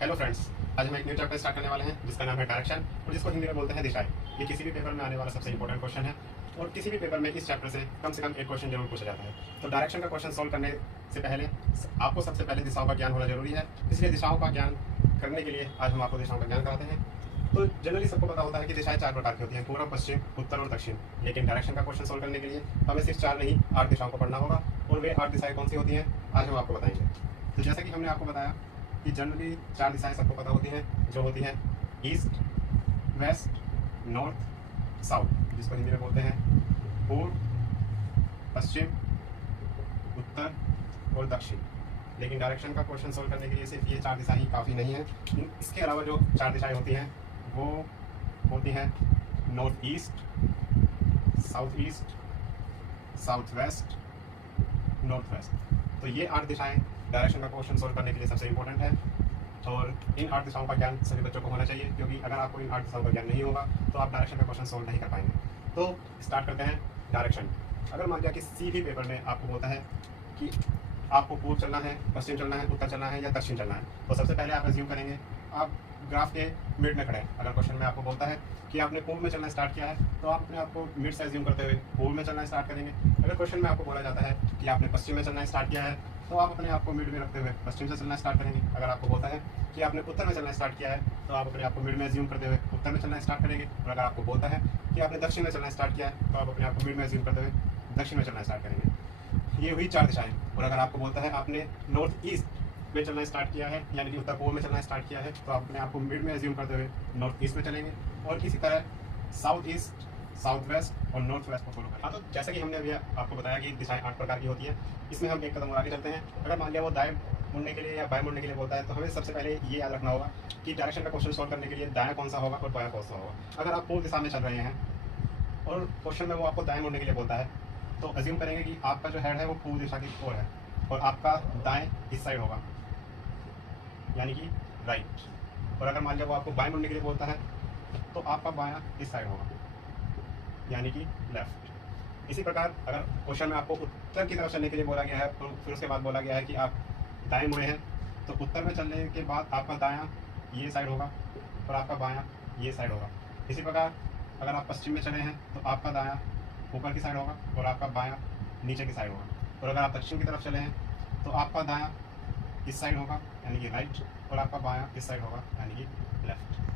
Hello friends, आज हम एक न्यू चैप्टर स्टार्ट करने वाले हैं जिसका नाम है डायरेक्शन और जिसको हिंदी में बोलते हैं दिशाएं। ये किसी भी पेपर में आने वाला सबसे इंपॉर्टेंट क्वेश्चन है और किसी भी पेपर में इस चैप्टर से कम एक क्वेश्चन जरूर पूछा जाता है। तो डायरेक्शन का क्वेश्चन सॉल्व करने से पहले आपको सबसे पहले दिशाओं का ज्ञान होना जरूरी है। इसलिए दिशाओं का ज्ञान करने के लिए आज हम आपको दिशाओं का ज्ञान कराते हैं। तो जनरली सबको पता होता है कि दिशाएं 4 प्रकार की होती हैं, पूर्व, पश्चिम, उत्तर और दक्षिण। लेकिन डायरेक्शन का क्वेश्चन सॉल्व करने के लिए हमें सिर्फ 4 नहीं 8 दिशाओं को पढ़ना होगा और वे 8 दिशाएं कौन सी होती हैं आज हम आपको बताएंगे। तो जैसा कि हमने आपको बताया कि जनरली 4 दिशाएं सबको पता होती हैं, जो होती हैं ईस्ट, वेस्ट, नॉर्थ, साउथ, जिसको हिंदी में बोलते हैं पूर्व, पश्चिम, उत्तर और दक्षिण। लेकिन डायरेक्शन का क्वेश्चन सोल्व करने के लिए सिर्फ ये 4 दिशाएं ही काफ़ी नहीं है। इसके अलावा जो 4 दिशाएं होती हैं वो होती हैं north east, south east, south west, north west. तो ये 8 दिशाएं डायरेक्शन का क्वेश्चन सोल्व करने के लिए सबसे इंपॉर्टेंट है और इन 8 दिशाओं का ज्ञान सभी बच्चों को होना चाहिए, क्योंकि अगर आपको इन 8 दिशाओं का ज्ञान नहीं होगा तो आप डायरेक्शन का क्वेश्चन सोल्व नहीं कर पाएंगे। तो स्टार्ट करते हैं डायरेक्शन। अगर मान लिया किसी भी पेपर में आपको बोलता है कि आपको पूर्व चलना है, पश्चिम चलना है, उत्तर चलना है या दक्षिण चलना है, तो सबसे पहले आप एज्यूम करेंगे आप ग्राफ के मिड में खड़े हैं। अगर क्वेश्चन में आपको बोलता है कि आपने पूर्व में चलना स्टार्ट किया है तो आप अपने आपको मिड से एज्यूम करते हुए पूर्व में चलना स्टार्ट करेंगे। अगर क्वेश्चन में आपको बोला जाता है कि आपने पश्चिम में चलना स्टार्ट किया है तो आप अपने आप को मिड में रखते हुए पश्चिम से चलना स्टार्ट करेंगे। अगर आपको बोलता है कि आपने उत्तर में चलना स्टार्ट किया है तो आप अपने आप को मिड में एज्यूम करते हुए उत्तर में चलना स्टार्ट करेंगे। और अगर आपको बोलता है कि आपने दक्षिण में चलना स्टार्ट किया है तो आप अपने आप को मिड में एज्यूम करते हुए दक्षिण में चलना स्टार्ट करेंगे। ये हुई 4 दिशाएं। और अगर आपको बोलता है आपने नॉर्थ ईस्ट में चलना स्टार्ट किया है, यानी कि उत्तर पूर्व में चलना स्टार्ट किया है, तो आप अपने आप को मिड में एज्यूम करते हुए नॉर्थ ईस्ट में चलेंगे। और इसी तरह साउथ ईस्ट, साउथ वेस्ट और नॉर्थ वेस्ट को फॉलो करें। हाँ, तो जैसा कि हमने अभी आपको बताया कि दिशाएं 8 प्रकार की होती है, इसमें हम एक कदम और आगे चलते हैं। अगर मान लिया वो दाएं मुड़ने के लिए या बाएं मुड़ने के लिए बोलता है तो हमें सबसे पहले ये याद रखना होगा कि डायरेक्शन का क्वेश्चन सॉल्व करने के लिए दाएं कौन सा होगा और बायां कौन सा होगा। अगर आप पूर्व दिशा में चल रहे हैं और क्वेश्चन में वो आपको दाएं मुड़ने के लिए बोलता है तो अज्यूम करेंगे कि आपका जो हेड है वो पूर्व दिशा की ओर है और आपका दाएं इस साइड होगा, यानी कि राइट। और अगर मान लिया वो आपको बाएं मुड़ने के लिए बोलता है तो आपका बायां इस साइड होगा, यानी कि लेफ्ट। इसी प्रकार अगर क्वेश्चन में आपको उत्तर की तरफ चलने के लिए बोला गया है तो फिर उसके बाद बोला गया है कि आप दाएं मुड़े हैं, तो उत्तर में चलने के बाद आपका दायां ये साइड होगा और आपका बायां ये साइड होगा। इसी प्रकार अगर आप पश्चिम में चले हैं तो आपका दायां ऊपर की साइड होगा और आपका बायां नीचे की साइड होगा। और अगर आप दक्षिण की तरफ चले हैं तो आपका दायां इस साइड होगा, यानी कि राइट, और आपका बायां इस साइड होगा, यानी कि लेफ्ट।